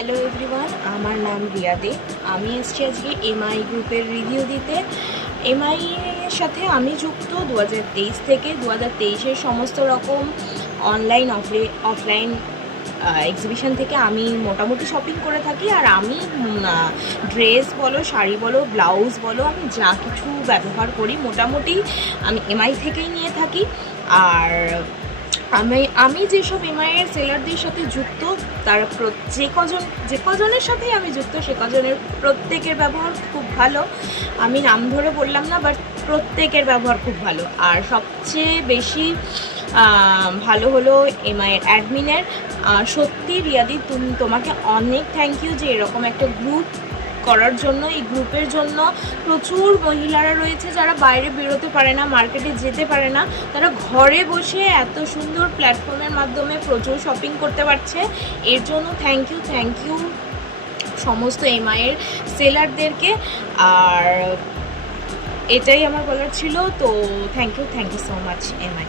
Hello everyone, আমার নাম রিয়া দে। আমি এসেছি আজকে এমআই গ্রুপের রিভিউ দিতে। এমআই এর সাথে আমি যুক্ত 2023 থেকে। 2023-এর সমস্ত রকম অনলাইন অফলাইন এক্সিবিশন থেকে আমি মোটামুটি শপিং করে থাকি। আর আমি ড্রেস বলো, শাড়ি বলো, ব্লাউজ বলো, আমি যা কিছু ব্যবহার করি মোটামুটি আমি এমআই থেকেই নিয়ে থাকি। আর আমি যেসব এমআইয়ের সেলারদের সাথে যুক্ত, তারা যে কজনের সাথেই আমি যুক্ত, সে কজনের প্রত্যেকের ব্যবহার খুব ভালো। আমি নাম ধরে বললাম না, বাট প্রত্যেকের ব্যবহার খুব ভালো। আর সবচেয়ে বেশি ভালো হলো এমআইয়ের অ্যাডমিনের। সত্যি রিয়াদি, তোমাকে অনেক থ্যাংক ইউ যে এরকম একটা গ্রুপ করার জন্য। এই গ্রুপের জন্য প্রচুর মহিলারা রয়েছে যারা বাইরে বেরোতে পারে না, মার্কেটে যেতে পারে না, তারা ঘরে বসে এত সুন্দর প্ল্যাটফর্মের মাধ্যমে প্রচুর শপিং করতে পারছে। এর জন্য থ্যাংক ইউ সমস্ত এমআইয়ের সেলারদেরকে। আর এটাই আমার বলার ছিল। তো thank you so much MI.